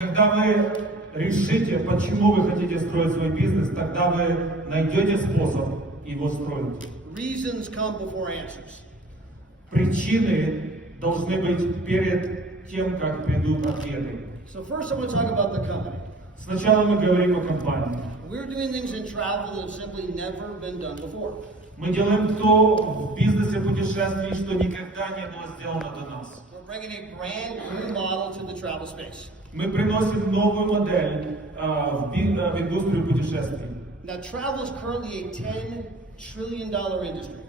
Когда вы решите, почему вы хотите строить свой бизнес, тогда вы найдете способ его строить. Reasons come before answers. Причины должны быть перед тем, как придут ответы. So first I want to talk about the company. Сначала мы говорим о компании. We're doing things in travel that have simply never been done before. Мы делаем то в бизнесе путешествий, что никогда не было сделано до нас. We're bringing a brand new model to the travel space. Мы приносим новую модель в индустрию путешествий. Now travel is currently a $10 trillion industry.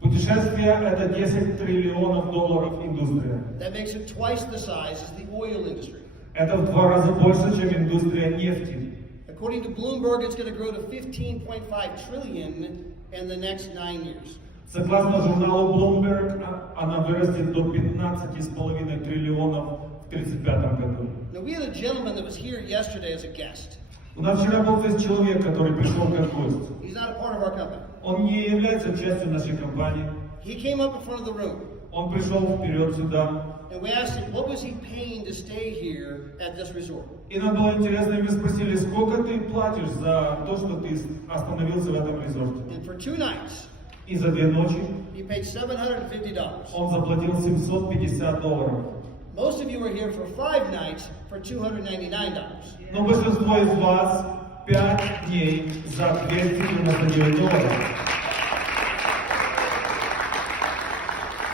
Путешествия – это 10 триллионов долларов индустрия. That makes it twice the size as the oil industry. Это в 2 раза больше, чем индустрия нефти. According to Bloomberg, it's going to grow to 15.5 trillion in the next 9 years. Согласно журналу Bloomberg, она вырастет до 15,5 триллионов в 1935 году. Now we had a gentleman that was here yesterday as a guest. У нас вчера был здесь человек, который пришел как гость. He's not a part of our company. Он не является частью нашей компании. He came up in front of the room. Он пришел вперед сюда. And we asked him, what was he paying to stay here at this resort? И нам было интересно, и мы спросили, сколько ты платишь за то, что ты остановился в этом резорте. And for 2 nights, И за 2 ночи he paid $750. он заплатил $750. Most of you are here for 5 nights for $299. Но большинство из вас 5 дней за $299.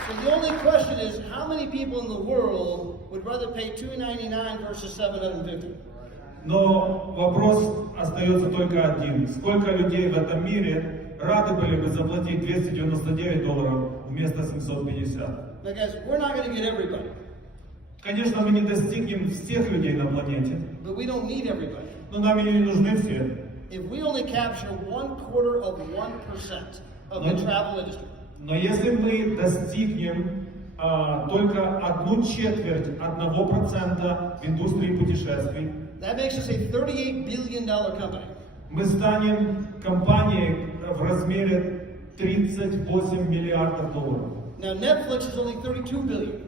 So the only question is, how many people in the world would rather pay $299 versus $750? Но вопрос остается только один. Сколько людей в этом мире рады были бы заплатить $299 вместо 750? Now guys, we're not going to get everybody, Конечно, мы не достигнем всех людей на планете, but we don't need everybody. но нам и не нужны все. If we only capture 1/4 of 1% of the travel industry, Но если мы достигнем только 1/4 1% в индустрии путешествий, that makes us a $38 billion company. мы станем компанией в размере 38 миллиардов долларов. Now Netflix is only 32 billion.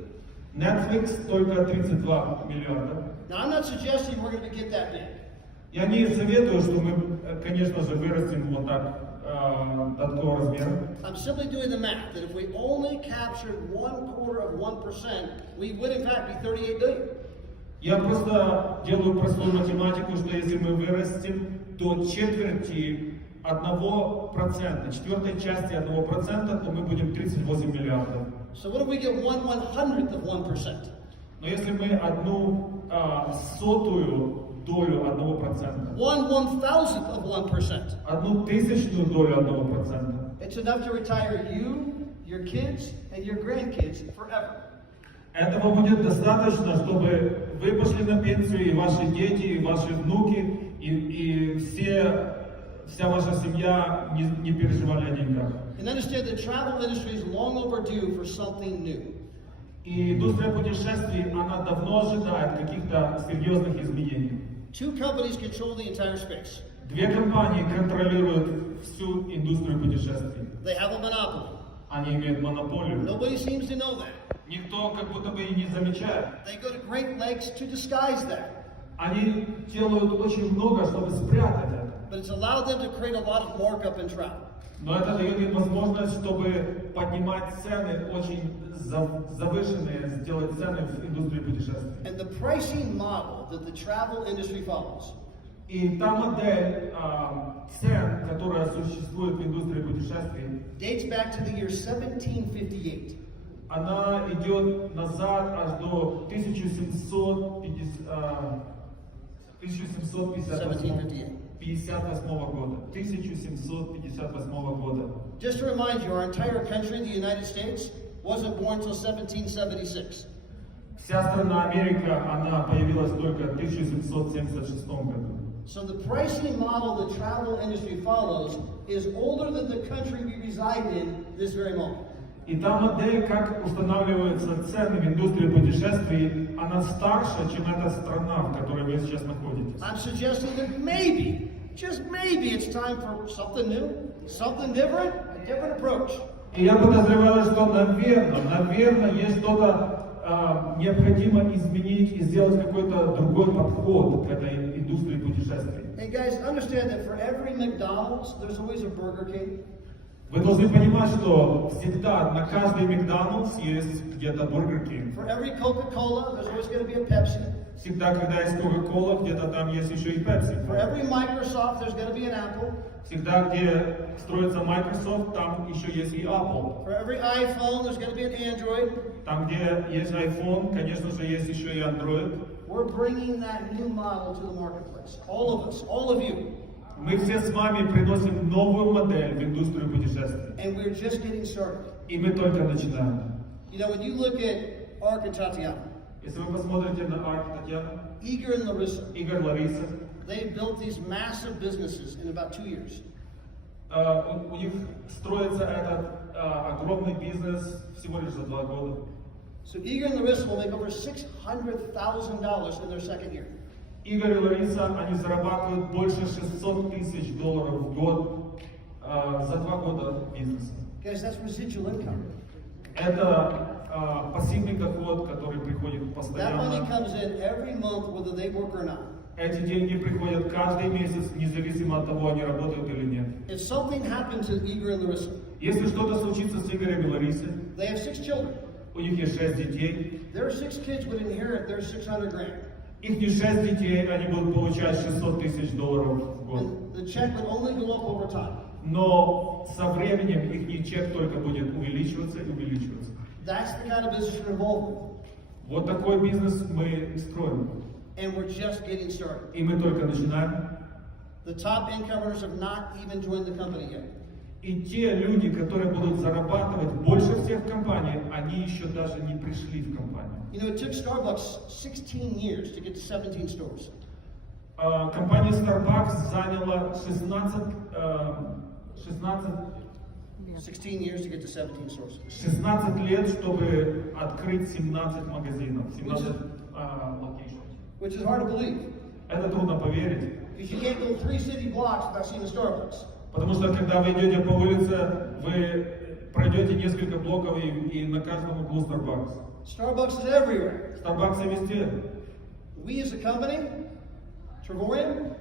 Netflix только 32 миллиарда. Now I'm not suggesting we're going to get that big. Я не советую, что мы, конечно же, вырастем вот так до такого размера. I'm simply doing the math that if we only captured 1/4 of 1%, we would in fact be 38 billion. Я просто делаю простую математику, что если мы вырастем до четверти 1%, четвертой части 1%, то мы будем 38 миллиардов. So what if we get 1/100th of 1%? Но если мы 1/100 долю 1%, 1/1000th of 1%. 1/1000 долю 1%, It's enough to retire you, your kids, and your grandkids forever. этого будет достаточно, чтобы вы пошли на пенсию, и ваши дети, и ваши внуки, и вся ваша семья не переживали о деньгах. And understand the travel industry is long overdue for something new. И индустрия путешествий, она давно ожидает каких-то серьезных изменений. 2 companies control the entire space. 2 компании контролируют всю индустрию путешествий. They have a monopoly. Они имеют монополию. Nobody seems to know that. Никто как будто бы и не замечает. They go to great lengths to disguise that. Они делают очень много, чтобы спрятать это. But it's allowed them to create a lot of markup in travel. Но это дает им возможность, чтобы поднимать цены очень завышенные, сделать цены в индустрии путешествий. And the pricing model that the travel industry follows И та модель цен, которая существует в индустрии путешествий, dates back to the year 1758. она идет назад аж до 1758 года. 1758 года. Just to remind you, our entire country, the United States, wasn't born until 1776. Вся страна Америка, она появилась только в 1776 году. So the pricing model the travel industry follows is older than the country we reside in this very moment. И та модель, как устанавливаются цены в индустрии путешествий, она старше, чем эта страна, в которой вы сейчас находитесь. I'm suggesting that maybe, just maybe, it's time for something new, something different, a different approach. И я подозреваю, что, наверное, есть что-то необходимо изменить и сделать какой-то другой подход к этой индустрии путешествий. And guys, understand that for every McDonald's, there's always a Burger King. Вы должны понимать, что всегда на каждый Макдональдс есть где-то Burger King. For every Coca-Cola, there's always going to be a Pepsi. Всегда, когда есть Coca-Cola, где-то там есть еще и Pepsi. For every Microsoft, there's going to be an Apple. Всегда, где строится Microsoft, там еще есть и Apple. For every iPhone, there's going to be an Android. Там, где есть iPhone, конечно же, есть еще и Android. We're bringing that new model to the marketplace. All of us, all of you. Мы все с вами приносим новую модель в индустрию путешествий. And we're just getting started. И мы только начинаем. You know, when you look at Ark and Tatiana, Если вы посмотрите на Арк, Татьяна, Igor and Larissa, Игорь, Лариса, they built these massive businesses in about 2 years. у них строится этот огромный бизнес всего лишь за 2 года. So Igor and Larissa will make over $600,000 in their second year. Игорь и Лариса, они зарабатывают больше $600 тысяч в год за 2 года бизнеса. Guys, that's residual income. Это пассивный доход, который приходит That money постоянно. comes in every month, whether they work or not. Эти деньги приходят каждый месяц, независимо от того, они работают или нет. If something happened to Igor and Larissa, Если что-то случится с Игорем и Ларисой, they have 6 children. у них есть 6 детей, Their 6 kids would inherit their $600,000. их не 6 детей, они будут получать $600 тысяч в год. And the check would only go up over time. Но со временем их чек только будет увеличиваться и увеличиваться. That's the kind of business we're involved with. Вот такой бизнес мы строим. And we're just getting started. И мы только начинаем. The top income earners have not even joined the company yet. И те люди, которые будут зарабатывать больше всех в компании, они еще даже не пришли в компанию. You know, it took Starbucks 16 years to get to 17 stores. Компания Starbucks заняла 16 years to get to 17 stores. 16 лет, чтобы открыть 17 магазинов, 17 локейшн. Which is hard to believe. Это трудно поверить. Because you can't go 3 city blocks without seeing a Starbucks. Потому что когда вы идете по улице, вы пройдете несколько блоков и на каждом углу Starbucks. Starbucks is everywhere. Starbucks везде. We as a company, Travorium,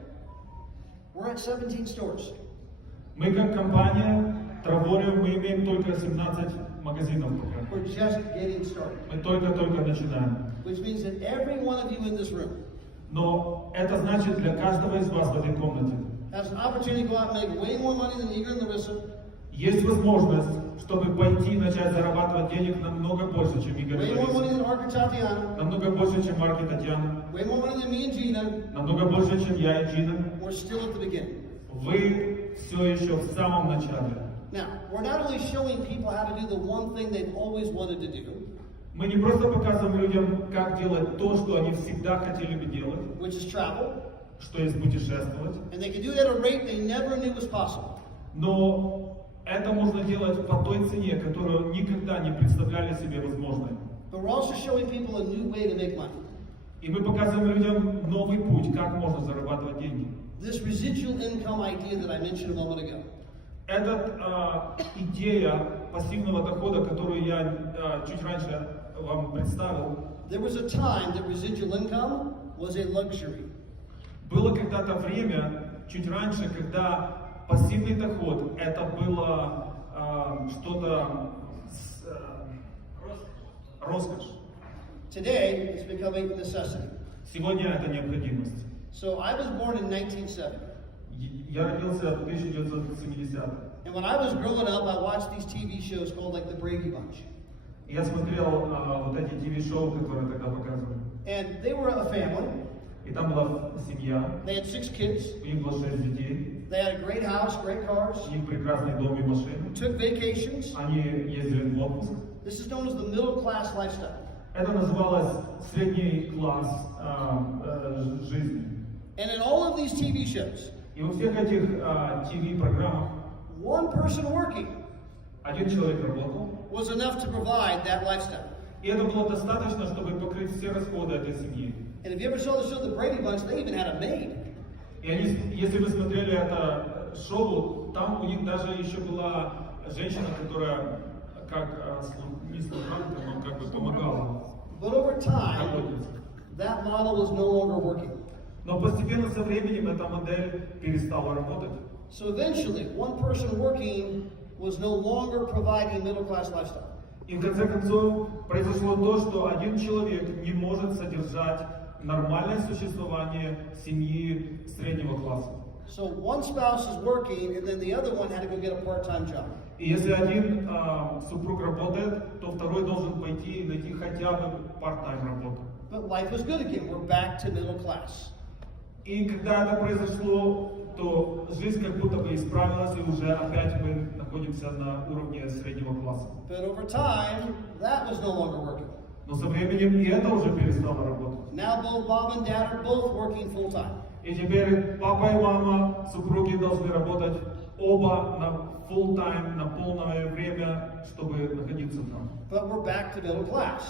we're at 17 stores. Мы как компания Травориум, мы имеем только 17 магазинов пока. We're just getting started. Мы только начинаем. Which means that every one of you in this room Но это значит для каждого из вас в этой комнате has an opportunity to go out and make way more money than Igor and Larissa, есть возможность, чтобы пойти и начать зарабатывать денег намного больше, чем Игорь way more money Лариса, than Ark and Tatiana, намного больше, чем Марк и Татьяна, way more money than me and Gina. намного больше, чем я и Джина. We're still at the beginning. Вы все еще в самом начале. Now, we're not only showing people how to do the one thing they've always wanted to do, Мы не просто показываем людям, как делать то, что они всегда хотели бы делать, which is travel, что есть путешествовать, and they can do that at a rate they never knew was possible. но это можно делать по той цене, которую никогда не представляли себе возможной. But we're also showing people a new way to make money. И мы показываем людям новый путь, как можно зарабатывать деньги. This residual income idea that I mentioned a moment ago. Эта идея пассивного дохода, которую я чуть раньше вам представил, There was a time that residual income was a luxury. было когда-то время, чуть раньше, когда пассивный доход это было что-то роскошь. Today, it's become a necessity. Сегодня это необходимость. So I was born in 1970. Я родился в 1970-х. And when I was growing up, I watched these TV shows called like The Brady Bunch. Я смотрел вот эти ТВ-шоу, которые тогда показывали. And they were a family. И там была семья, They had 6 kids. у них было 6 детей, They had a great house, great cars. у них прекрасный дом и машины. Took vacations. Они ездили в отпуск. This is known as the middle class lifestyle. Это называлось средний класс жизни. And in all of these TV shows, И во всех этих ТВ-программах one person working один человек работал, was enough to provide that lifestyle. и это было достаточно, чтобы покрыть все расходы этой семьи. And if you ever saw the show The Brady Bunch, they even had a maid. И они, если вы смотрели это шоу, там у них даже еще была женщина, которая как не служанка, но как бы помогала. But over time, работниц. that model was no longer working. Но постепенно со временем эта модель перестала работать. So eventually, one person working was no longer providing middle-class lifestyle. И в конце концов произошло то, что один человек не может содержать нормальное существование семьи среднего класса. So one spouse is working, and then the other one had to go get a part-time job. И если один супруг работает, то второй должен пойти и найти хотя бы part-time работу. But life is good again. We're back to middle class. И когда это произошло, то жизнь как будто бы исправилась, и уже опять мы находимся на уровне среднего класса. But over time, that was no longer working. Но со временем и это уже перестало работать. Now both mom and dad are both working full-time. И теперь папа и мама, супруги должны работать оба на full-time, на полное время, чтобы находиться там. But we're back to middle class.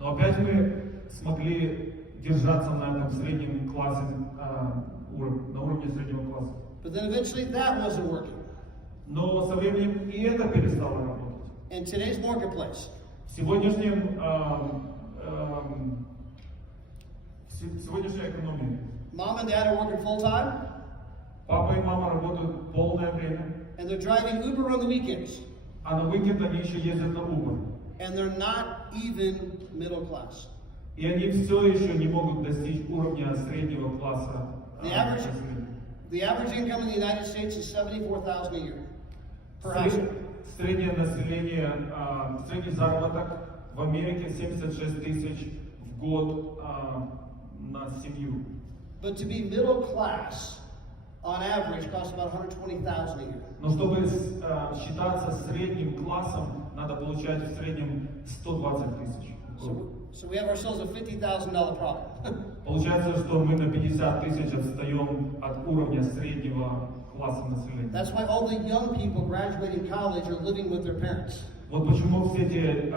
Но опять мы смогли держаться на этом среднем классе, на уровне среднего класса. But then eventually that wasn't working. Но со временем и это перестало работать. In today's marketplace, В сегодняшнем, сегодняшней экономии mom and dad are working full-time, папа и мама работают полное время, and they're driving Uber on the weekends, а на уикенд они еще ездят на Uber. and they're not even middle class. И они все еще не могут достичь уровня среднего класса. The average income in the United States is $74,000 a year per household. Среднее население, средний заработок в Америке 76 тысяч в год на семью. But to be middle class, on average, costs about $120,000 a year. Но чтобы считаться средним классом, надо получать в среднем 120 тысяч. So we have ourselves a $50,000 problem. Получается, что мы на 50 тысяч отстаем от уровня среднего класса населения. That's why all the young people graduating college are living with their parents. Вот почему все те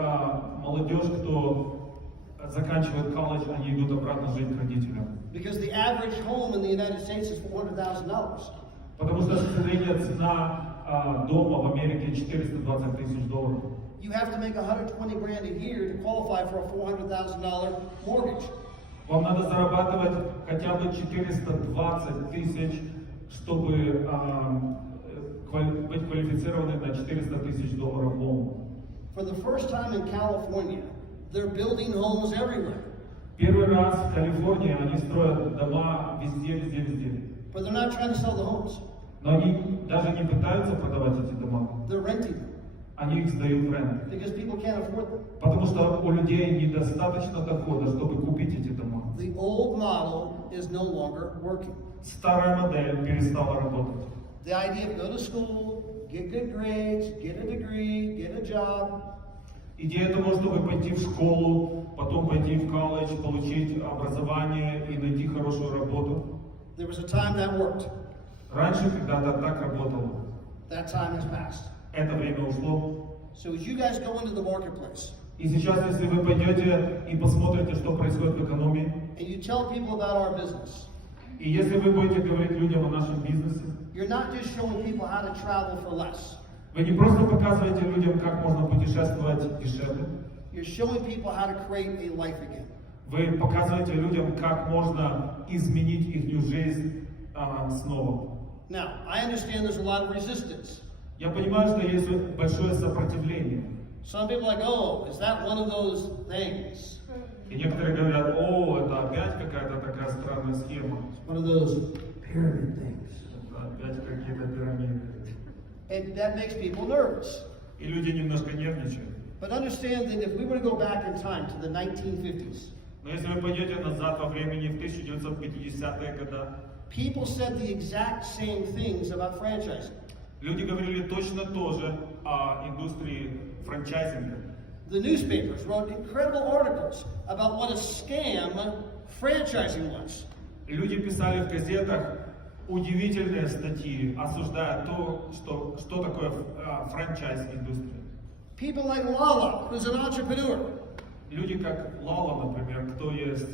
молодежь, кто заканчивает колледж, они идут обратно жить к родителям. Because the average home in the United States is $400,000. Потому что средняя цена дома в Америке $420 тысяч. You have to make $120 grand a year to qualify for a $400,000 mortgage. Вам надо зарабатывать хотя бы 420 тысяч, чтобы быть квалифицированным на $400 тысяч home. For the first time in California, they're building homes everywhere. Первый раз в Калифорнии они строят дома везде. But they're not trying to sell the homes. Но они даже не пытаются продавать эти дома. They're renting them. Они их сдают в рент. Because people can't afford them. Потому что у людей недостаточно дохода, чтобы купить эти дома. The old model is no longer working. Старая модель перестала работать. The idea of go to school, get good grades, get a degree, get a job. Идея того, чтобы пойти в школу, потом пойти в колледж, получить образование и найти хорошую работу. There was a time that worked. Раньше когда-то так работало. That time has passed. Это время ушло. So as you guys go into the marketplace, И сейчас, если вы пойдете и посмотрите, что происходит в экономии, and you tell people about our business, и если вы будете говорить людям о нашем бизнесе, you're not just showing people how to travel for less. вы не просто показываете людям, как можно путешествовать дешевле, You're showing people how to create a life again. вы показываете людям, как можно изменить их жизнь снова. Now, I understand there's a lot of resistance. Я понимаю, что есть большое сопротивление. Some people are like, oh, is that one of those things? И некоторые говорят, о, это опять какая-то такая странная схема. One of those pyramid things. Это опять какие-то пирамиды. And that makes people nervous. И люди немножко нервничают. But understand that if we were to go back in time to the 1950s, Но если вы пойдете назад во времени, в 1950-е годы, people said the exact same things about franchising. люди говорили точно то же о индустрии франчайзинга. The newspapers wrote incredible articles about what a scam franchising was. Люди писали в газетах удивительные статьи, осуждая то, что такое франчайз-индустрия. People like Lala, who's an entrepreneur. Люди как Лала, например, кто есть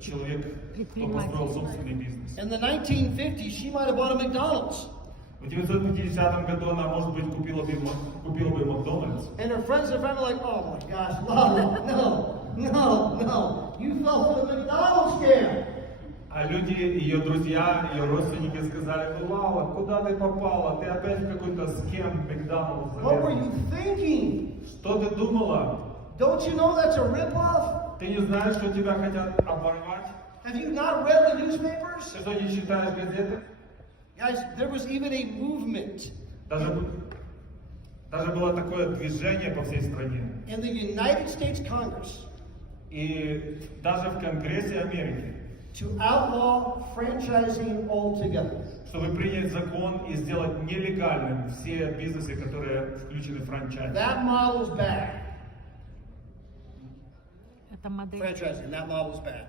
человек, кто построил собственный бизнес. In the 1950s, she might have bought a McDonald's. В 1950 году она, может быть, купила бы Макдональдс. And her friends and family are like, oh my gosh, Lala, no. No. You fell for the McDonald's scam. А люди, ее друзья, ее родственники сказали: ну Лала, куда ты попала? Ты опять в какой-то схем Макдоналдс What were залезла. you thinking? Что ты думала? Don't you know that's a ripoff? Ты не знаешь, что тебя хотят оборвать? Have you not read the newspapers? Ты что, не читаешь газеты? Guys, there was even a movement Даже было такое движение по всей стране. in the United States Congress И даже в Конгрессе Америки, to outlaw franchising altogether. чтобы принять закон и сделать нелегальным все бизнесы, которые включены в франчайз. That model is bad. Это модель. Franchising, that model is bad.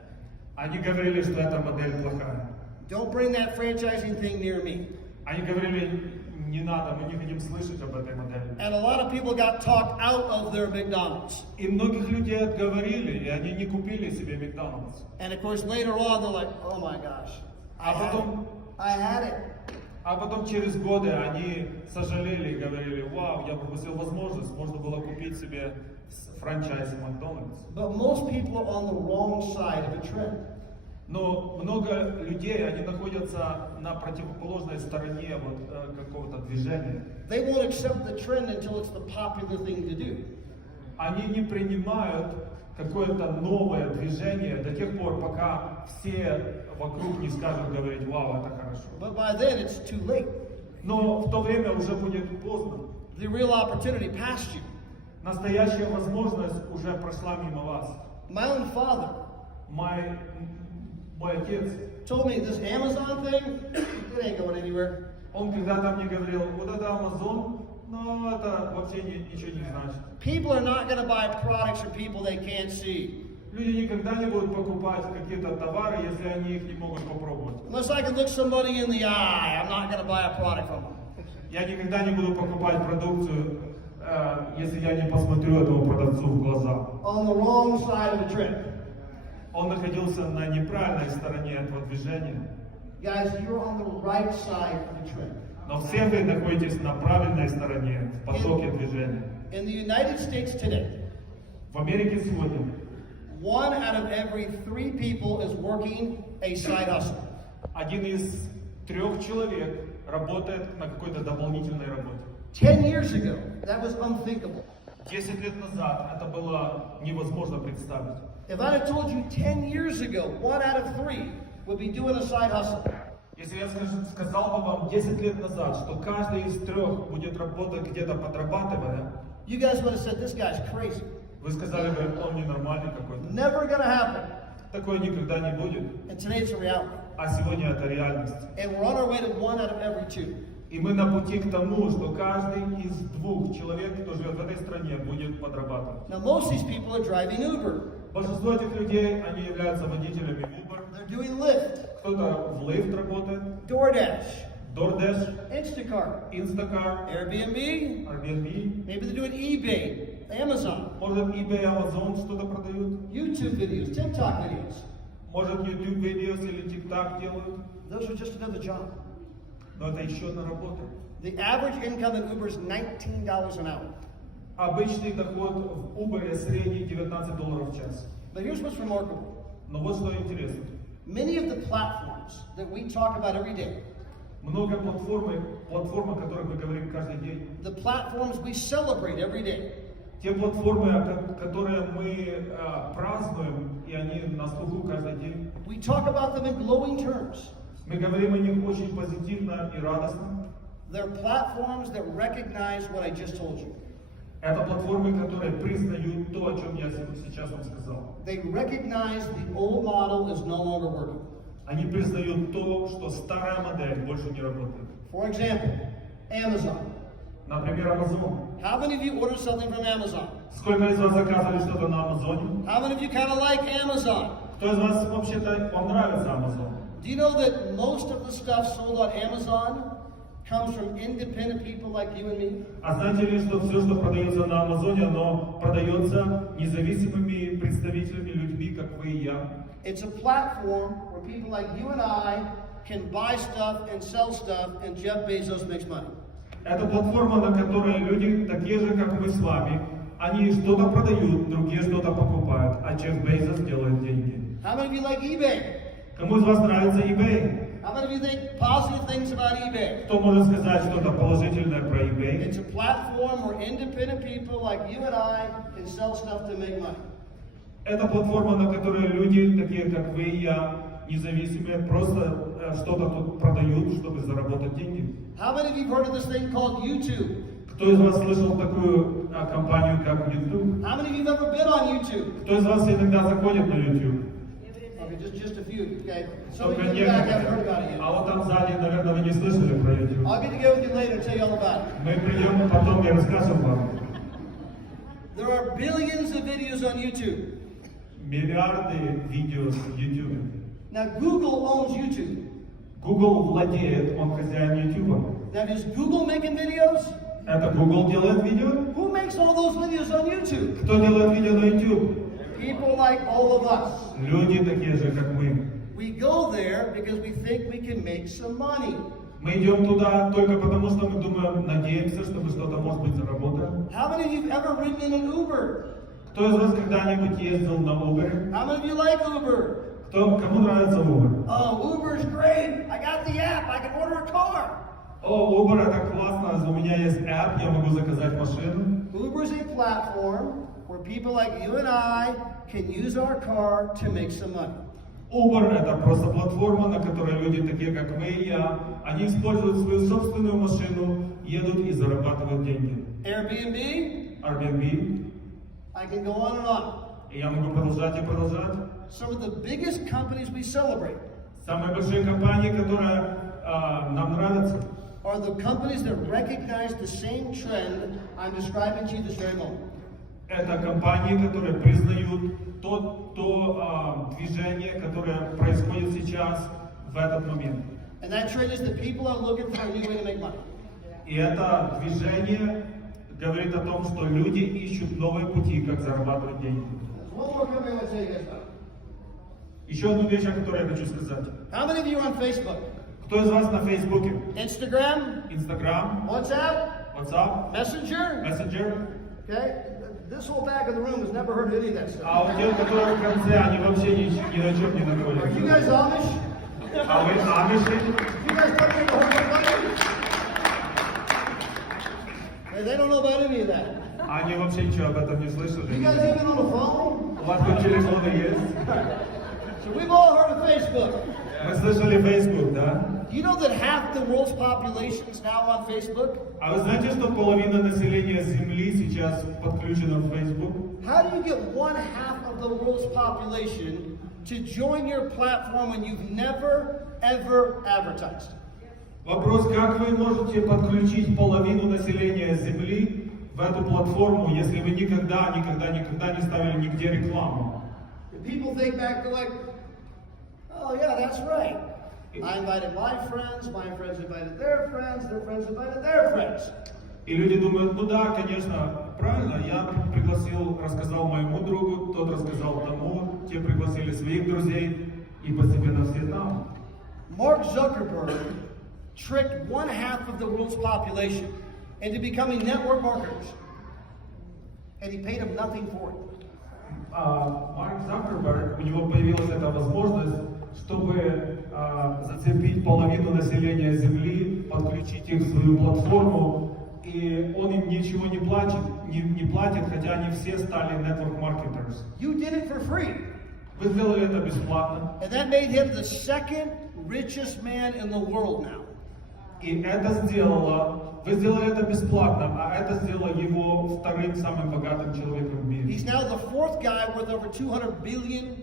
Они говорили, что эта модель плохая. Don't bring that franchising thing near me. Они говорили: не надо, мы не хотим слышать об этой модели. And a lot of people got talked out of their McDonald's. И многих людей отговорили, и они не купили себе Макдоналдс. And of course, later on, they're like, oh my gosh, А потом, I had it. через годы они сожалели и говорили: вау, я пропустил возможность, можно было купить себе франчайз Макдональдс. But most people are on the wrong side of a trend. Но много людей, они находятся на противоположной стороне какого-то движения. They won't accept the trend until it's the popular thing to do. Они не принимают какое-то новое движение до тех пор, пока все вокруг не скажут говорить: вау, это хорошо. But by then, it's too late. Но в то время уже будет поздно. The real opportunity passed you. Настоящая возможность уже прошла мимо вас. My own father Мой отец, told me this Amazon thing, it ain't going anywhere. он когда-то мне говорил: вот это Amazon, но это вообще ничего не значит. People are not going to buy products from people they can't see. Люди никогда не будут покупать какие-то товары, если они их не могут попробовать. Unless I can look somebody in the eye, I'm not going to buy a product from them. Я никогда не буду покупать продукцию, если я не посмотрю этому продавцу в глаза. On the wrong side of the trend. Он находился на неправильной стороне этого движения. Guys, you're on the right side of the trend. Но все вы находитесь на правильной стороне, в потоке движения. In the United States today, В Америке сегодня 1 out of every 3 people is working a side hustle. 1 из 3 человек работает на какой-то дополнительной работе. 10 years ago, that was unthinkable. 10 лет назад это было невозможно представить. If I had told you 10 years ago, 1 out of 3 would be doing a side hustle, Если я сказал бы вам 10 лет назад, что каждый из 3 будет работать где-то подрабатывая, you guys would have said, this guy's crazy. вы сказали бы: он ненормальный какой-то. Never gonna happen. Такое никогда не будет. And today it's a reality. А сегодня это реальность. And we're on our way to 1 out of every 2. И мы на пути к тому, что каждый из 2 человек, кто живет в этой стране, будет подрабатывать. Now, most of these people are driving Uber. Большинство этих людей, они являются водителями Uber. They're doing Lyft, Кто-то в Lyft работает, DoorDash, DoorDash, Instacart, Instacart, Airbnb. Airbnb. Maybe they're doing eBay, Amazon, Может, eBay, Amazon что-то продают. YouTube videos, TikTok videos. Может, YouTube видео или TikTok делают. Those are just another job. Но это еще одна работа. The average income in Uber is $19 an hour. Обычный доход в Uber средний $19 в час. But here's what's remarkable. Но вот что интересно. Many of the platforms that we talk about every day, Много платформ, о которых мы говорим каждый день. the platforms we celebrate every day, Те платформы, которые мы празднуем, и они на слуху каждый день. we talk about them in glowing terms. Мы говорим о них очень позитивно и радостно. They're platforms that recognize what I just told you. Это платформы, которые признают то, о чем я сейчас вам сказал. They recognize the old model is no longer working. Они признают то, что старая модель больше не работает. For example, Amazon. Например, Amazon. How many of you order something from Amazon? Сколько из вас заказывали что-то на Амазоне? How many of you kind of like Amazon? Кто из вас вообще-то вам нравится Amazon? Do you know that most of the stuff sold on Amazon comes from independent people like you and me? А знаете ли, что все, что продается на Амазоне, оно продается независимыми представителями, людьми, как вы и я? It's a platform where people like you and I can buy stuff and sell stuff, and Jeff Bezos makes money. Это платформа, на которой люди, такие же, как мы с вами, Они что-то продают, другие что-то покупают, а Джефф Безос делает деньги. How many of you like eBay? Кому из вас нравится eBay? How many of you think positive things about eBay? Кто может сказать что-то положительное про eBay? It's a platform where independent people like you and I can sell stuff to make money. Это платформа, на которой люди, такие как вы и я, независимые, просто что-то тут продают, чтобы заработать деньги. How many of you have heard of this thing called YouTube? Кто из вас слышал такую компанию, как YouTube? How many of you have ever been on YouTube? Кто из вас иногда заходит на YouTube? Okay, just a few, okay? Some Только of you back haven't некоторые. heard about it yet. А вот там сзади, наверное, вы не слышали про YouTube. I'll get together with you later and tell you all about it. Мы придем потом, я расскажу вам. There are billions of videos on YouTube. Миллиарды видео с YouTube. Now, Google owns YouTube. Google владеет, он хозяин YouTube. Now, is Google making videos? Это Google делает видео? Who makes all those videos on YouTube? Кто делает видео на YouTube? People like all of us. Люди такие же, как мы. We go there because we think we can make some money. Мы идем туда только потому, что мы думаем, надеемся, что мы что-то, может быть, заработаем. How many of you have ever ridden in an Uber? Кто из вас когда-нибудь ездил на Uber? How many of you like Uber? Кому нравится Uber? Oh, Uber's great. I got the app. I can order a car. О, Uber это классно, у меня есть app, я могу заказать машину. Uber's a platform where people like you and I can use our car to make some money. Uber это просто платформа, на которой люди такие, как вы и я, они используют свою собственную машину, едут и зарабатывают деньги. Airbnb, Airbnb. I can go on and on. И я могу продолжать и продолжать. Some of the biggest companies we celebrate Самые большие компании, которые нам нравятся, are the companies that recognize the same trend I'm describing to you this very moment. это компании, которые признают то движение, которое происходит сейчас, в этот момент. And that trend is that people are looking for a new way to make money. И это движение говорит о том, что люди ищут новые пути, как зарабатывать деньги. One more company I want to tell you guys about. Еще одну вещь, о которой я хочу сказать. How many of you are on Facebook? Кто из вас на Фейсбуке? Instagram? Инстаграм, WhatsApp? WhatsApp, Messenger? Messenger. Okay? This whole back of the room has never heard of any of that stuff. А у тех, которые в конце, они вообще ни на чем не Are you находятся. guys Amish? А вы амиши? You guys don't make a whole bunch of money? They don't know about any of that. Они вообще ничего об этом не You слышали. guys even on a phone? У вас хоть телефоны есть? So we've all heard of Facebook. Вы слышали Facebook, да? Do you know that half the world's population is now on Facebook? А вы знаете, что половина населения Земли сейчас подключена в Facebook? How do you get one half of the world's population to join your platform when you've never, ever advertised? Вопрос, как вы можете подключить половину населения Земли в эту платформу, если вы никогда не ставили нигде рекламу? And people think back, they're like, oh yeah, that's right. I invited my friends invited their friends invited their friends. И люди думают, ну да, конечно, правильно, я пригласил, рассказал моему другу, тот рассказал тому, те пригласили своих друзей, и постепенно все там. Mark Zuckerberg tricked one half of the world's population into becoming network marketers. And he paid them nothing for it. Марк Закерберг, у него появилась эта возможность, чтобы зацепить половину населения Земли, подключить их в свою платформу, и он им ничего не платит, хотя они все стали network marketers. You did it for free. Вы сделали это бесплатно. And that made him the second richest man in the world now. И вы сделали это бесплатно, а это сделало его вторым самым богатым человеком в мире. He's now the fourth guy worth over $200 billion.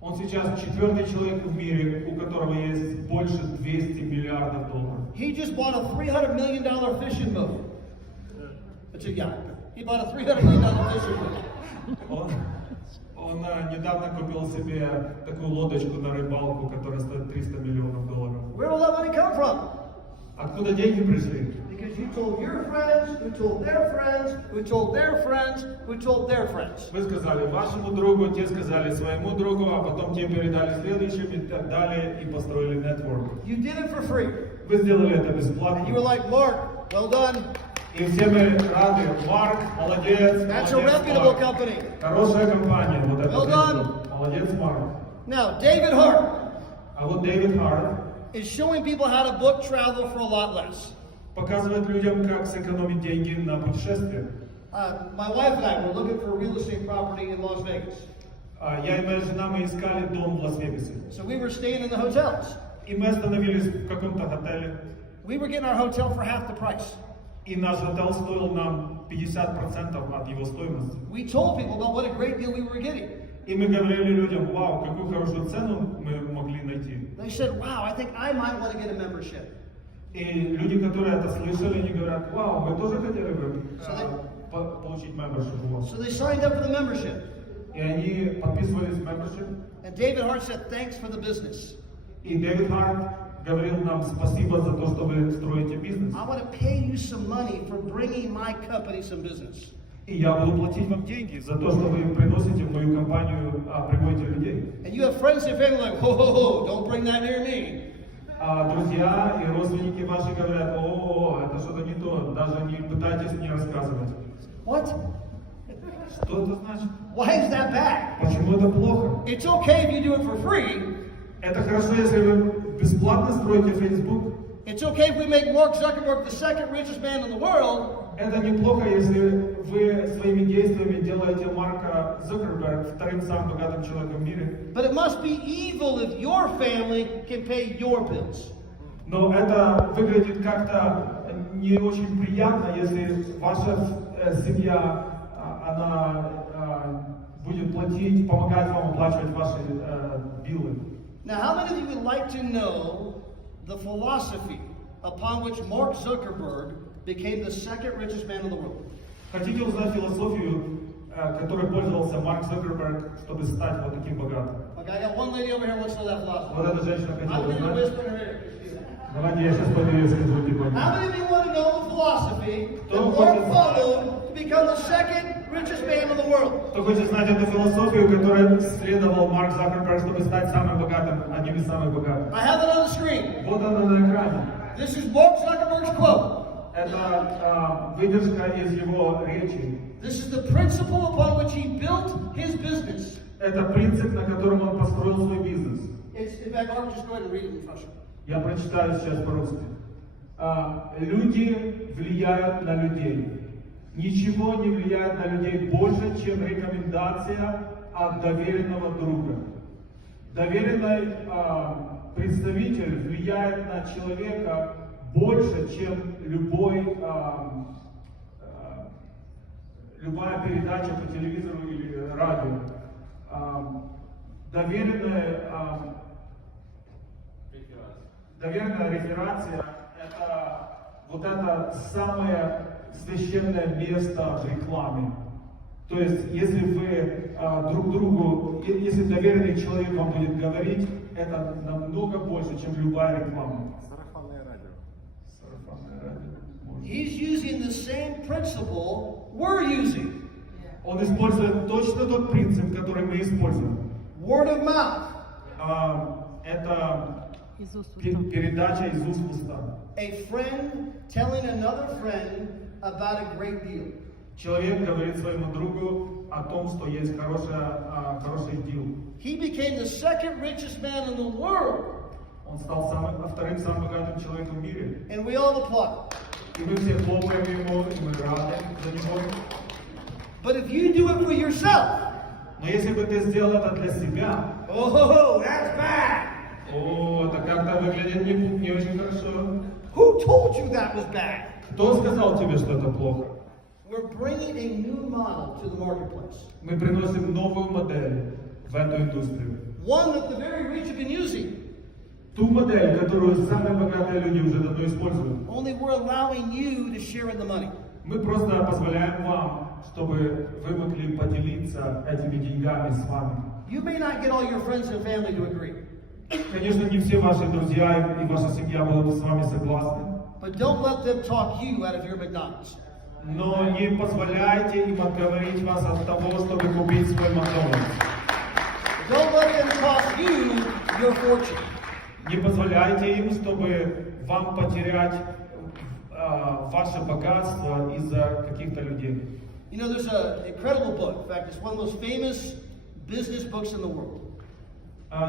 Он сейчас четвертый человек в мире, у которого есть больше 200 миллиардов долларов. He just bought a $300 million fishing boat. It's a yacht. He bought a $300 million fishing boat. Он недавно купил себе такую лодочку на рыбалку, которая стоит 300 миллионов долларов. Where will that money come from? Откуда деньги пришли? Because you told your friends, who told their friends, who told their friends, who told their friends. Вы сказали вашему другу, те сказали своему другу, а потом те передали следующим и так далее, и построили network. You did it for free. Вы сделали это And you бесплатно. were like, Mark, well done. И все мы рады. Марк, молодец. That's a молодец, reputable Марк. company. Хорошая компания. Вот это Well done. Молодец, Марк. Now, David Hart А вот Дэвид Харт is showing people how to book travel for a lot less. показывает людям, как сэкономить деньги на путешествия. My wife and I were looking for a real estate property in Las Vegas. Я и моя жена, мы искали дом в Лас-Вегасе. So we were staying in the hotels. И мы остановились в каком-то отеле. We were getting our hotel for half the price. И наш отель стоил нам 50% от его стоимости. We told people about what a great deal we were getting. И мы говорили людям, вау, какую хорошую цену мы могли найти. They said, wow, I think I might want to get a membership. И люди, которые это слышали, они говорят, вау, мы тоже хотели бы получить membership у вас. So they signed up for the membership. И они подписывались в membership. And David Hart said, thanks for the business. И Дэвид Харт говорил нам спасибо за то, что вы строите бизнес. I want to pay you some money for bringing my company some business. И я буду платить вам деньги за то, что вы приносите в мою компанию, приводите людей. And you have friends and family like, ho, ho, ho, don't bring that near me. А друзья и родственники ваши говорят, о, это что-то не то, даже не пытайтесь мне рассказывать. What? Что это значит? Why is that bad? Почему это плохо? It's okay if you do it for free. Это хорошо, если вы бесплатно строите Facebook. It's okay if we make Mark Zuckerberg the second richest man in the world. Это неплохо, если вы своими действиями делаете Марка Зукерберг вторым самым богатым человеком в мире. But it must be evil if your family can pay your bills. Но это выглядит как-то не очень приятно, если ваша семья, она будет платить, помогать вам оплачивать ваши биллы. Now, how many of you would like to know the philosophy upon which Mark Zuckerberg became the second richest man in the world? Хотите узнать философию, которой пользовался Марк Зукерберг, чтобы стать вот таким богатым? Okay, I got one lady over here who wants to know that philosophy. Вот эта женщина хотела I'm going to узнать. whisper in her ear. Давайте я сейчас поделюсь скажу типа. How many of you want to know the philosophy that Кто Mark хочет followed to become the second richest man in the world? Кто хочет знать эту философию, которой следовал Марк Зукерберг, чтобы стать самым богатым, одним из самых богатых? I have it on the screen. Вот она на экране. This is Mark Zuckerberg's quote. Это выдержка из его речи. This is the principle upon which he built his business. Это принцип, на котором он построил свой бизнес. It's, in fact, Mark, just go ahead and read it in Russian. Я прочитаю сейчас по-русски. Люди влияют на людей. Ничего не влияет на людей больше, чем рекомендация от доверенного друга. Доверенный представитель влияет на человека больше, чем любая передача по телевизору или радио. Доверенная реферация – это вот это самое священное место в рекламе. То есть, если вы друг другу, если доверенный человек вам будет говорить, это намного больше, чем любая реклама. Сарафанное радио. Сарафанное радио. He's using the same principle we're using. Он использует точно тот принцип, который мы используем. Word of mouth. Это передача из уст в уста. A friend telling another friend about a great deal. Человек говорит своему другу о том, что есть хороший дел. He became the second richest man in the world. Он стал вторым самым богатым человеком в мире. And we all applaud. И мы все хлопаем ему, и мы рады за него. But if you do it for yourself, Но если бы ты сделал это для себя, oh, that's bad. о, это как-то выглядит не очень хорошо. Who told you that was bad? Кто сказал тебе, что это плохо? We're bringing a new model to the marketplace. Мы приносим новую модель в эту индустрию. One that the very rich have been using. Ту модель, которую самые богатые люди уже давно используют. Only we're allowing you to share in the money. Мы просто позволяем вам, чтобы вы могли поделиться этими деньгами с вами. You may not get all your friends and family to agree. Конечно, не все ваши друзья и ваша семья будут с вами согласны. But don't let them talk you out of your McDonald's. Но не позволяйте им отговорить вас от того, чтобы купить свой Макдональдс. Don't let them cost you your fortune. Не позволяйте им, чтобы вам потерять ваше богатство из-за каких-то людей. You know, there's an incredible book. In fact, it's one of the most famous business books in the world.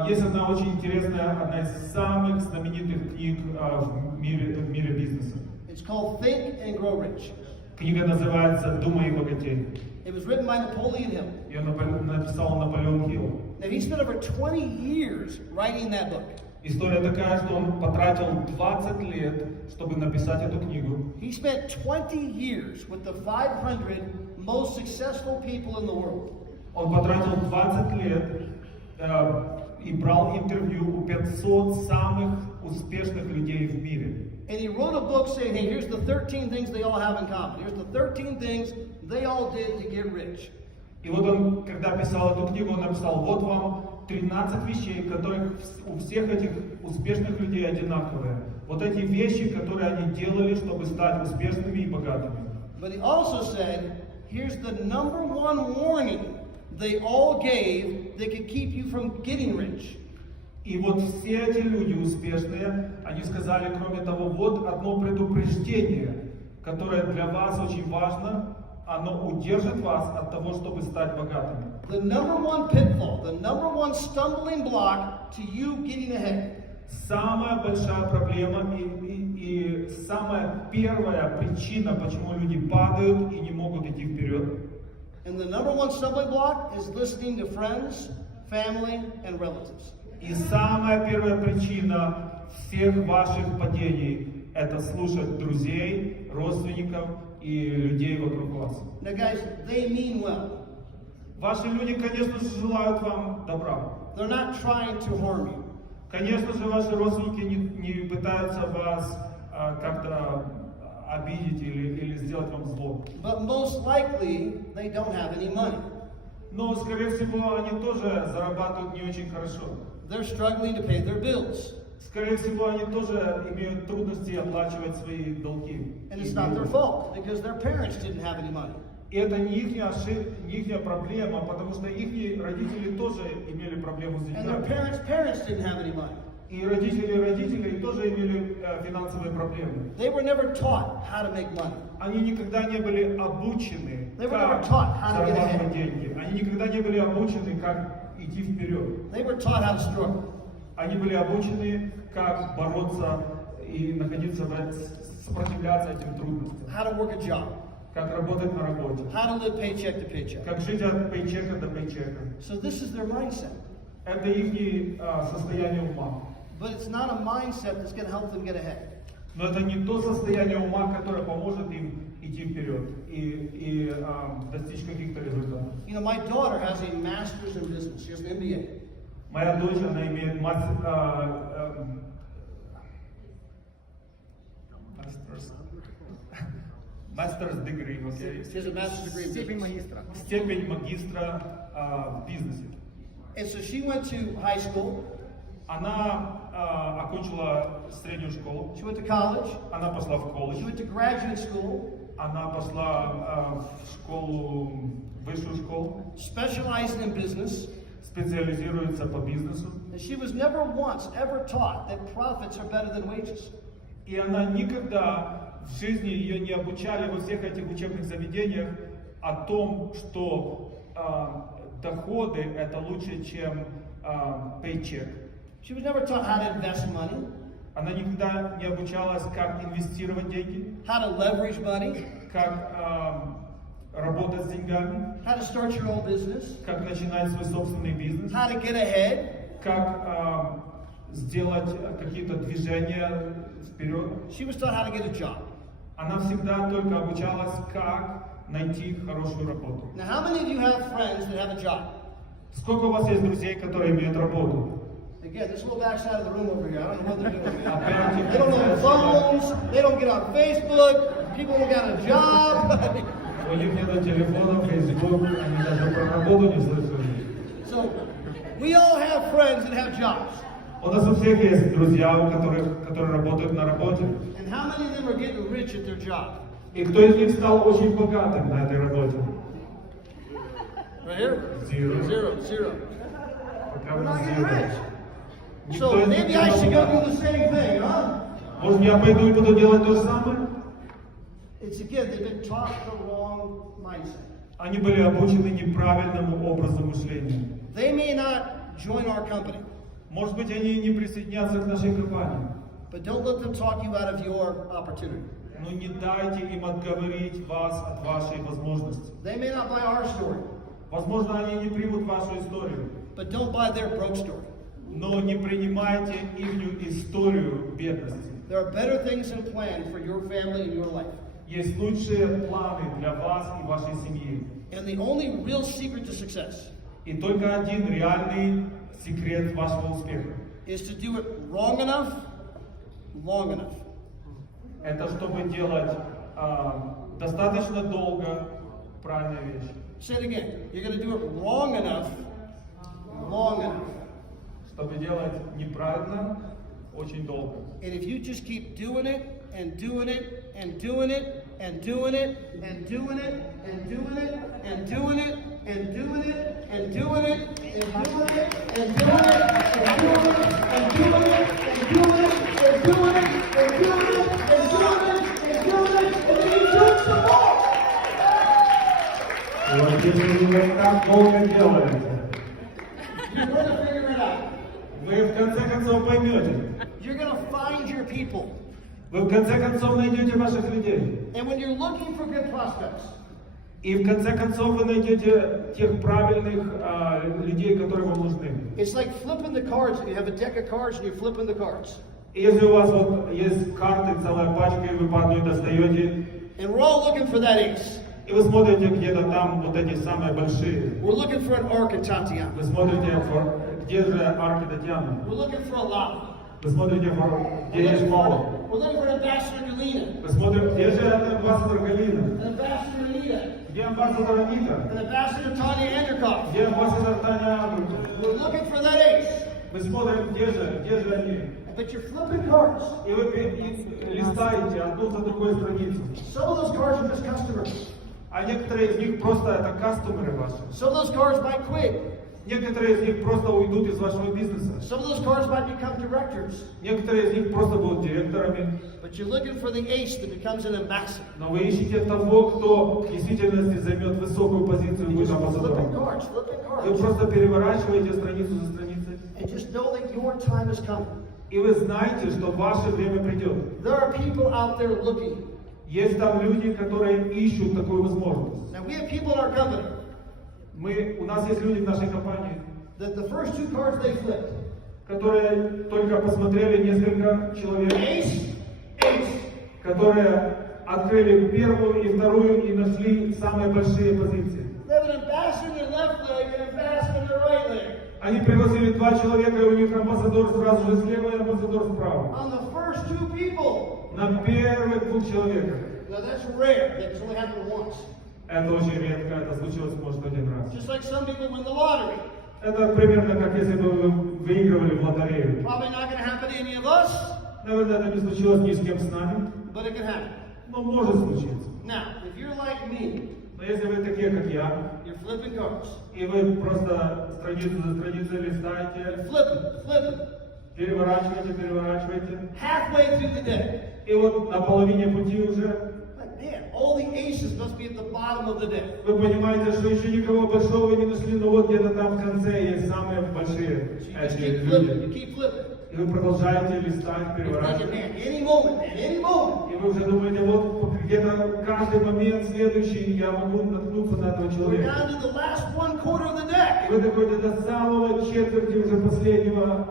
Есть одна очень интересная, одна из самых знаменитых книг в мире бизнеса. It's called Think and Grow Rich. Книга называется «Думай и богатей». It was written by Napoleon Hill. Ее написал Наполеон Хилл. Now, he spent over 20 years writing that book. История такая, что он потратил 20 лет, чтобы написать эту книгу. He spent 20 years with the 500 most successful people in the world. Он потратил 20 лет и брал интервью у 500 самых успешных людей в мире. And he wrote a book saying, hey, here's the 13 things they all have in common. Here's the 13 things they all did to get rich. И вот он, когда писал эту книгу, он написал, вот вам 13 вещей, которых у всех этих успешных людей одинаковые. Вот эти вещи, которые они делали, чтобы стать успешными и богатыми. But he also said, here's the number one warning they all gave that could keep you from getting rich. И вот все эти люди успешные, они сказали, кроме того, вот одно предупреждение, которое для вас очень важно, оно удержит вас от того, чтобы стать богатыми. The number one pitfall, the number one stumbling block to you getting ahead. Самая большая проблема и самая первая причина, почему люди падают и не могут идти вперед. And the number one stumbling block is listening to friends, family, and relatives. И самая первая причина всех ваших падений – это слушать друзей, родственников и людей вокруг вас. Now, guys, they mean well. Ваши люди, конечно же, желают вам добра. They're not trying to harm you. Конечно же, ваши родственники не пытаются вас как-то обидеть или сделать вам зло. But most likely, they don't have any money. Но, скорее всего, они тоже зарабатывают не очень хорошо. They're struggling to pay their bills. Скорее всего, они тоже имеют трудности оплачивать свои долги. And it's not their fault, because their parents didn't have any money. И это не их проблема, потому что их родители тоже имели проблему с And their деньгами. parents didn't have any money. И родителей тоже имели финансовые проблемы. They were never taught how to make money. Они никогда не были обучены, They were как never taught how to get зарабатывать ahead. деньги. Они никогда не были обучены, как идти вперед. They were taught how to struggle. Они были обучены, как бороться и находиться, сопротивляться этим трудностям. How to work a job. Как работать на работе. How to live paycheck to paycheck. Как жить от пейчека до пейчека. So this is their mindset. Это их состояние ума. But it's not a mindset that's going to help them get ahead. Но это не то состояние ума, которое поможет им идти вперед и достичь каких-то результатов. You know, my daughter has a master's in business. She has an MBA. Моя дочь, она имеет master's degree, okay? She has a master's degree in Степень business. магистра. Степень магистра в бизнесе. And so she went to high school. Она окончила среднюю школу. She went to college. Она пошла в She колледж. went to graduate school. Она пошла в школу, высшую школу. Specialized in business. Специализируется по бизнесу. And she was never once ever taught that profits are better than wages. И она никогда в жизни ее не обучали во всех этих учебных заведениях о том, что доходы это лучше, чем paycheck. She was never taught how to invest money, Она никогда не обучалась, как инвестировать деньги, how to leverage money, как работать с деньгами, how to start your own business, как начинать свой собственный бизнес, how to get ahead. как сделать какие-то движения вперед. She was taught how to get a job. Она всегда только обучалась, как найти хорошую работу. Now, how many of you have friends that have a job? Сколько у вас есть друзей, которые имеют работу? Again, this little backside of the room over here, I don't know what they're doing. Опять They don't know phones, they don't get on Facebook, people don't got a job. у них нет телефона, Facebook, они даже про работу не слышали. So, we all have friends that have jobs. У нас у всех есть друзья, которые работают на работе. And how many of them are getting rich at their job? И кто из них стал очень богатым на этой работе? Right here? Zero. Пока We're у not нас getting zero. rich. Никто So из них maybe не I стал should go богатым. do the same thing, huh? Может, я пойду и буду делать то же самое? It's again, they've been taught the wrong mindset. Они были обучены неправильному образу мышления. They may not join our company, Может быть, они не присоединятся к нашей компании. but don't let them talk you out of your opportunity. Но не дайте им отговорить вас от вашей возможности. They may not buy our story, Возможно, они не примут вашу историю, but don't buy their broke story. но не принимайте их историю бедности. There are better things in plan for your family and your life. Есть лучшие планы для вас и вашей семьи. And the only real secret to success И только один реальный секрет вашего успеха. is to do it wrong enough, long enough. Это чтобы делать достаточно долго правильные вещи. Say it again. You're going to do it wrong enough, long enough. Чтобы делать неправильно очень долго. And if you just keep doing it and doing it and doing it and doing it and doing it and doing it and doing it and doing it and doing it and doing it and doing it and doing it and doing it and doing it and doing it and doing it and doing it and doing it and then you do it some more. И вот если вы так долго делаете, You're going to figure it out. вы в конце концов поймете. You're going to find your people. Вы в конце концов найдете ваших людей. And when you're looking for good prospects, И в конце концов вы найдете тех правильных людей, которые вам нужны. it's like flipping the cards. You have a deck of cards and you're flipping the cards. И если у вас вот есть карты, целая пачка, и вы по одной достаете, And we're all looking for that ace. и вы смотрите где-то там вот эти самые большие. We're looking for an arc in Tatiana. Вы смотрите, где же арки Татьяны. We're looking for a lot. Вы смотрите, где есть мало. We're looking for an ambassador Galena, Вы смотрите, где же амбассадор Галина. an ambassador Anita, Где амбассадор Анита. an ambassador Tanya Anderkoff. Где амбассадор Таня Андрюха. We're looking for that ace. Мы смотрим, где же они. But you're flipping cards. И вы листаете одну за другой страницу. Some of those cards are just customers. А некоторые из них просто это кастомеры ваши. Some of those cards might quit. Некоторые из них просто уйдут из вашего бизнеса. Some of those cards might become directors. Некоторые из них просто будут директорами. But you're looking for the ace that becomes an ambassador. Но вы ищете того, кто в действительности займет высокую позицию и будет Flipping амбассадором. cards, flipping Вы cards. просто переворачиваете страницу за страницей. And just know that your time is coming. И вы знаете, что ваше время придет. There are people out there looking. Есть там люди, которые ищут такую возможность. Now we have people in our company У нас есть люди в нашей компании, that the first two cards they flipped, которые только посмотрели несколько человек, ace, ace. которые открыли первую и вторую и нашли самые большие позиции. They have an ambassador in their left leg and an ambassador in their right leg. Они пригласили два человека, и у них амбассадор сразу же слева и амбассадор справа. On the first two people. На первых двух человеках. Now that's rare. That's only happened once. Это очень редко, это случилось, может, один раз. Just like some people win the lottery. Это примерно как если бы вы выигрывали в лотерею. Probably not going to happen to any of us, Наверное, это не случилось ни с кем с нами, but it can happen. но может случиться. Now, if you're like me, Но если вы такие, как я, you're flipping cards. и вы просто страницу за страницей листаете, Flipping. переворачиваете, Halfway through the day. и вот на половине пути уже Like, man, all the aces must be at the bottom of the deck. вы понимаете, что еще никого большого вы не нашли, но вот где-то там в конце есть самые большие So you just эти keep люди. flipping. You keep flipping. И вы продолжаете листать, You're thinking, переворачивать. man, any moment. И вы уже думаете, вот где-то каждый момент следующий я могу наткнуться на этого We're человека. down to the last one quarter of the И deck. вы доходите до самого четверти уже последнего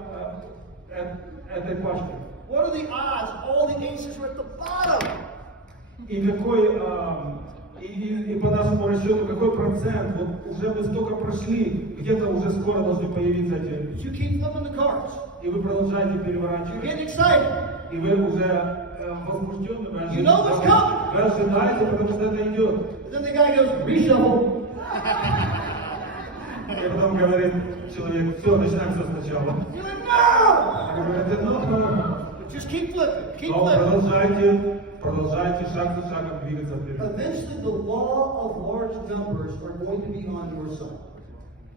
этой пачки. What are the odds? All the aces are at the bottom. И какой, и по нашему расчету, какой процент, вот уже мы столько прошли, где-то уже скоро должны появиться эти. You keep flipping the cards. И вы продолжаете You're переворачивать. getting excited. И вы уже возбужденны, вы You know what's coming. Вы ожидаете, потому что это идет. And then the guy goes, reshuffle. И потом говорит человек, все, начинаем все сначала. You're like, no! И вы говорите, But just keep flipping. Keep но flipping. продолжайте шаг за шагом двигаться вперед. Eventually, the law of large numbers are going to be on your side.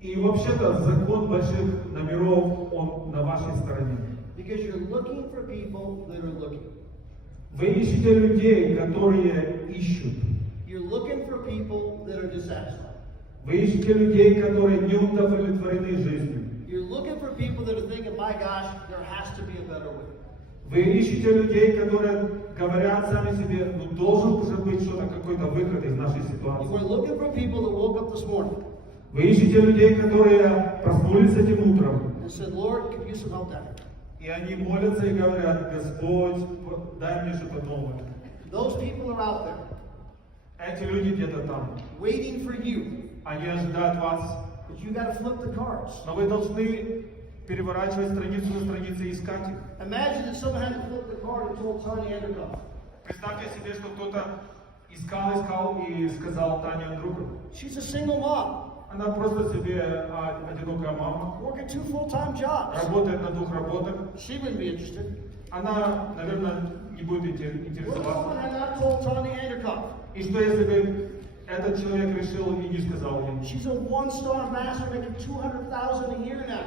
И вообще-то закон больших номеров, он на вашей стороне. Because you're looking for people that are looking. Вы ищете людей, которые ищут. You're looking for people that are dissatisfied. Вы ищете людей, которые не удовлетворены жизнью. You're looking for people that are thinking, my gosh, there has to be a better way. Вы ищете людей, которые говорят сами себе, ну должен уже быть что-то, какой-то выход из нашей You ситуации. are looking for people that woke up this morning Вы ищете людей, которые проснулись этим утром, and said, Lord, could you some help that? и они молятся и говорят, Господь, дай мне что-то новое. Those people are out there Эти люди где-то там. waiting for you, Они ожидают вас. but you got to flip the cards. Но вы должны переворачивать страницу на странице и искать их. Imagine that someone had to flip the card and told Tanya Andercoff, Представьте себе, что кто-то искал и сказал Тане Андруковой. she's a single mom, Она просто себе одинокая мама, working 2 full-time jobs. работает на 2 работах. She wouldn't be interested. Она, наверное, не будет What if интересоваться. someone had not told Tanya Andercoff? И что если бы этот человек решил и не сказал ей? She's a one-star ambassador making $200,000 a year now.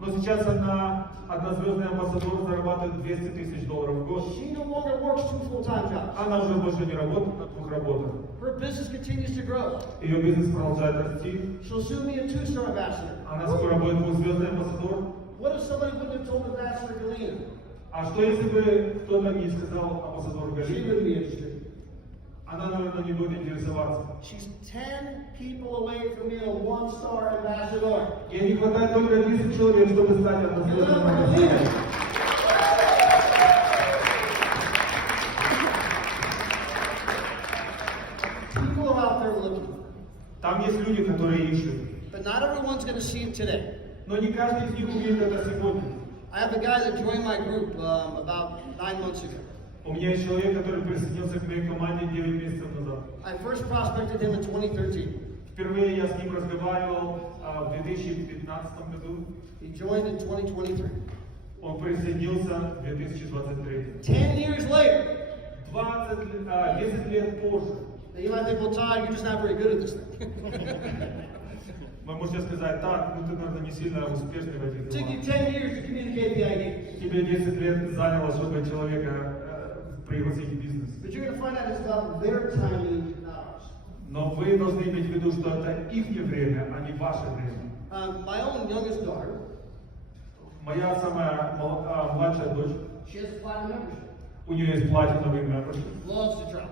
Но сейчас она, однозвездный амбассадор, зарабатывает $200,000 в год. She no longer works 2 full-time jobs. Она уже больше не работает на 2 работах. Her business continues to grow. Ее бизнес продолжает расти. She'll soon be a 2-star ambassador. Она скоро будет двухзвездный амбассадор. What if somebody wouldn't have told Ambassador Galena? А что если бы кто-то не сказал амбассадору She Галине? wouldn't be interested. Она, наверное, не будет интересоваться. She's 10 people away from being a 1-star ambassador. Ей не хватает только 10 человек, чтобы стать однозвездным амбассадором. People are out there looking, Там есть люди, которые ищут. but not everyone's going to see it today. Но не каждый из них увидит это сегодня. I have a guy that joined my group about 9 months ago. У меня есть человек, который присоединился к моей команде 9 месяцев назад. I first prospected him in 2013. Впервые я с ним разговаривал в 2015 году. He joined in 2023. Он присоединился в 2023. 10 years later, 10 лет позже. now you might think, well, Todd, you're just not very good at this thing. Вы можете сказать, так, ну ты, наверное, не сильно успешный в этих It took you делах. 10 years to communicate the idea. Тебе 10 лет заняло, чтобы человека пригласить в бизнес. But you're going to find out it's about their timing, not ours. Но вы должны иметь в виду, что это их время, а не ваше время. My own youngest daughter, Моя самая младшая дочь, she has a platinum membership. у нее есть платиновый membership. Loves to travel.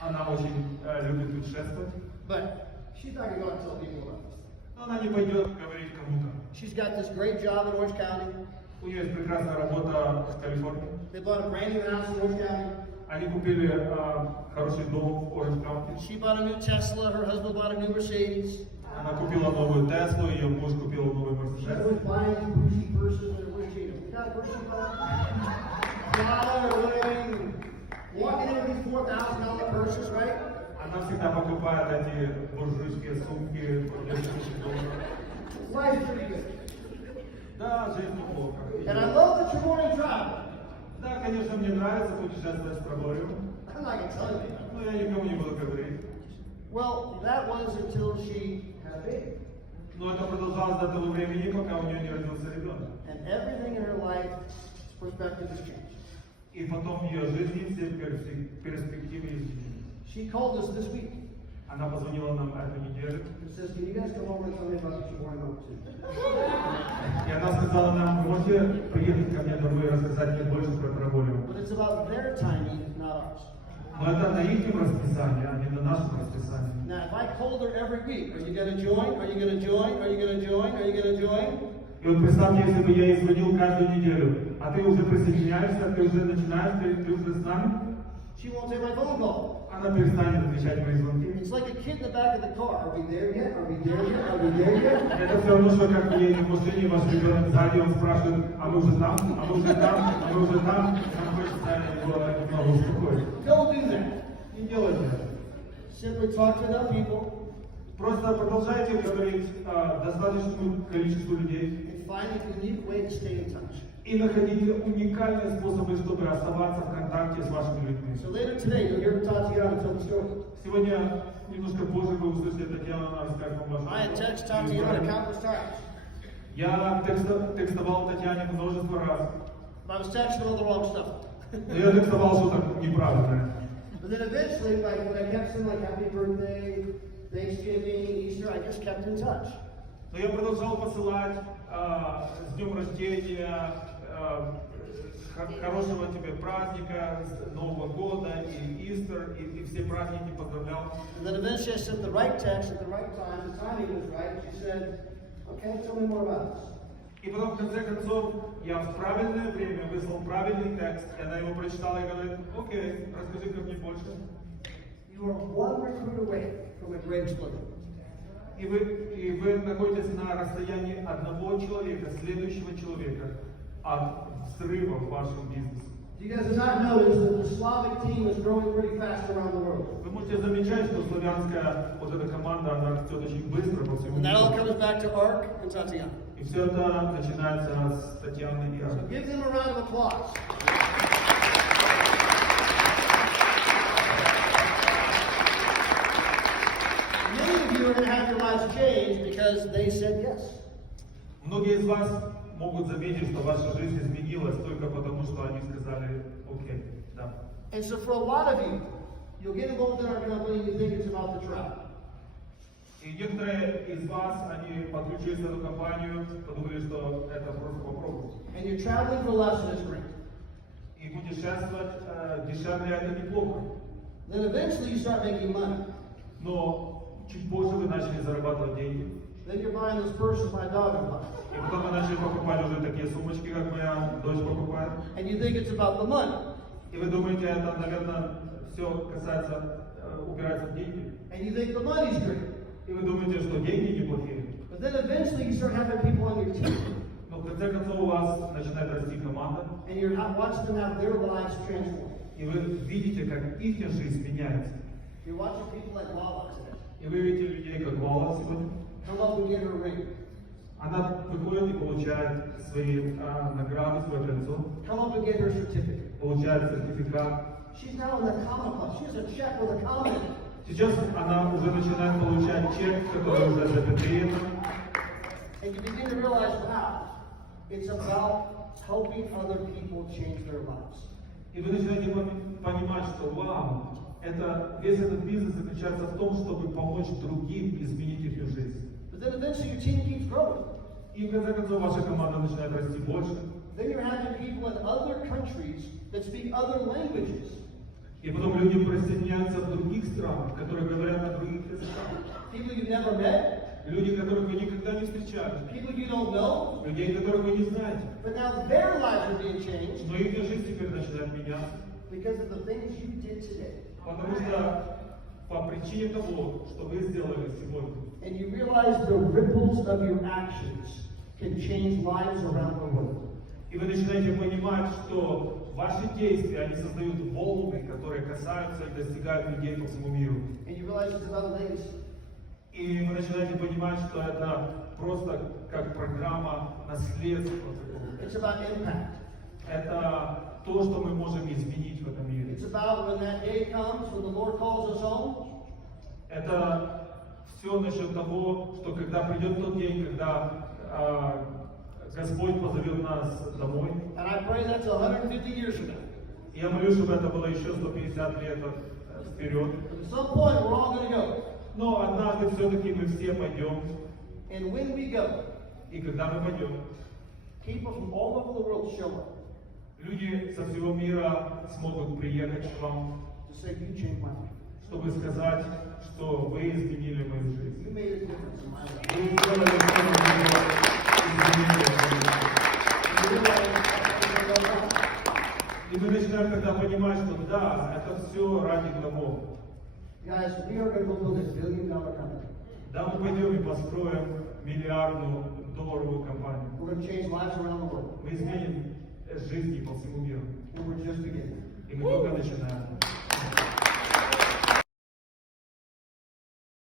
Она очень любит путешествовать. But she's not going to go out and tell people about this. Но она не пойдет говорить кому-то. She's got this great job in Orange County. У нее есть прекрасная работа в Калифорнии. They bought a brand new house in Orange County. Они купили хороший дом в Оранж Каунти. She bought a new Tesla. Her husband bought a new Mercedes. Она купила новую Теслу, ее муж купил новый She Мерседес. was buying bougie purses and where's she? Got a purse she bought? Prada or wearing, walking in with these $4,000 purses, right? Она всегда покупает эти буржуйские сумки по $10,000. Life's pretty good. Да, жизнь неплохо. And I love that you're going to travel. Да, конечно, мне нравится путешествовать с Травориумом, I'm not going to tell you that. но я никому не буду говорить. Well, that was until she had a baby. Но это продолжалось до того времени, пока у нее не родился ребенок. And everything in her life, perspective has changed. И потом в ее жизни все перспективы изменились. She called us this week Она позвонила нам эту неделю, and says, can you guys come over and tell me about what you're going on to? и она сказала нам, вы можете приехать ко мне домой и рассказать мне больше про Травориум. But it's about their timing, not ours. Но это на их расписании, а не на нашем расписании. Now, if I told her every week, are you going to join? Are you going to join? Are you going to join? Are you going to join? И вот представьте, если бы я ей звонил каждую неделю, а ты уже присоединяешься, ты уже начинаешь, ты уже с нами, She won't take my phone call. она перестанет отвечать мои звонки. It's like a kid in the back of the car. Are we there yet? Are we there yet? Are we there yet? Это все равно, что как вы едете в машине, ваш ребенок сзади, он спрашивает, а мы уже там, а мы уже там, а мы уже там, нам хочется его немного успокоить. Don't do that. Не делайте это. Simply talk to enough people Просто продолжайте говорить достаточному количеству людей and find a unique way to stay in touch. и находите уникальные способы, чтобы оставаться в контакте с вашими людьми. So later today, you'll hear Tatiana tell the story. Сегодня немножко позже вы услышите Татьяну расскажет вам вашу I had texted Tatiana историю. countless times. Я текстовал Татьяне множество раз. I was texting all the wrong stuff. Но я рисовал что-то неправильное. But then eventually, like when I kept saying like Happy Birthday, Thanksgiving, Easter, I just kept in touch. Но я продолжал посылать с днем рождения, хорошего тебе праздника, с Нового года, и Истер, и все праздники поздравлял. And then eventually I sent the right text at the right time, the timing was right, she said, okay, tell me more about this. И потом, в конце концов, я в правильное время выслал правильный текст, и она его прочитала и говорит, окей, расскажи-ка мне больше. You are one recruit away from a great explosion. И вы находитесь на расстоянии одного человека, следующего человека, от взрыва в вашем бизнесе. You guys have not noticed that the Slavic team is growing pretty fast around the world. Вы можете замечать, что славянская вот эта команда, она растет очень быстро по всему And that all миру. comes back to Ark and Tatiana. И все это начинается с Татьяны и So Арки. give them a round of applause. Many of you are going to have your lives changed because they said yes. Многие из вас могут заметить, что ваша жизнь изменилась только потому, что они сказали окей, да. And so for a lot of you, you'll get involved in our company and you think it's about the travel. И некоторые из вас, они подключились в эту компанию, подумали, что это просто попробовать. And you're traveling for less and it's great. И путешествовать дешевле это неплохо. Then eventually you start making money. Но чуть позже вы начали зарабатывать деньги. Then you're buying those purses my daughter buys. И потом вы начали покупать уже такие сумочки, как моя дочь покупает. And you think it's about the money. И вы думаете, это, наверное, все касается, упирается в деньги. And you think the money's great. И вы думаете, что деньги неплохие. But then eventually you start having people on your team. Но в конце концов у вас начинает расти команда. And you're watching them have their lives transformed. И вы видите, как их жизнь меняется. You're watching people like Lala today. И вы видите людей, как Лала сегодня. Come up and get her ring. Она выходит и получает свои награды, свое кольцо. Come up and get her certificate. Получает сертификат. She's now in the comma club. She has a check with a comma in it. Сейчас она уже начинает получать чек, который уже запятый. And you begin to realize, wow, it's about helping other people change their lives. И вы начинаете понимать, что вау, это, весь этот бизнес заключается в том, чтобы помочь другим изменить их жизнь. But then eventually your team keeps growing. И в конце концов ваша команда начинает расти больше. Then you're having people in other countries that speak other languages. И потом люди присоединяются в других странах, которые говорят на других языках. People you've never met. Люди, которых вы никогда не встречали. People you don't know. Людей, которых вы не знаете. But now their lives are being changed. Но их жизнь теперь начинает меняться. Because of the things you did today. Потому что по причине того, что вы сделали сегодня. And you realize the ripples of your actions can change lives around the world. И вы начинаете понимать, что ваши действия, они создают волны, которые касаются и достигают людей по всему миру. And you realize it's about legacy. И вы начинаете понимать, что это просто как программа наследства. It's about impact. Это то, что мы можем изменить в этом мире. It's about when that day comes, when the Lord calls us home. Это все насчет того, что когда придет тот день, когда Господь позовет нас домой. And I pray that's 150 years from now. Я молюсь, чтобы это было еще 150 лет вперед. But at some point, we're all going to go. Но однажды все-таки мы все пойдем. And when we go, И когда мы пойдем, people from all over the world show up люди со всего мира смогут приехать к вам, to say, you changed my life. чтобы сказать, что вы изменили мою жизнь. You made a difference in my life. Вы сделали все, что изменили мою жизнь. You realize it's all about God. И мы начинаем тогда понимать, что да, это все ради домов. Guys, we are going to build $1 billion company. Да, мы пойдем и построим $1 миллиардную компанию. We're going to change lives around the world. Мы изменим жизни по всему миру. And we're just beginning.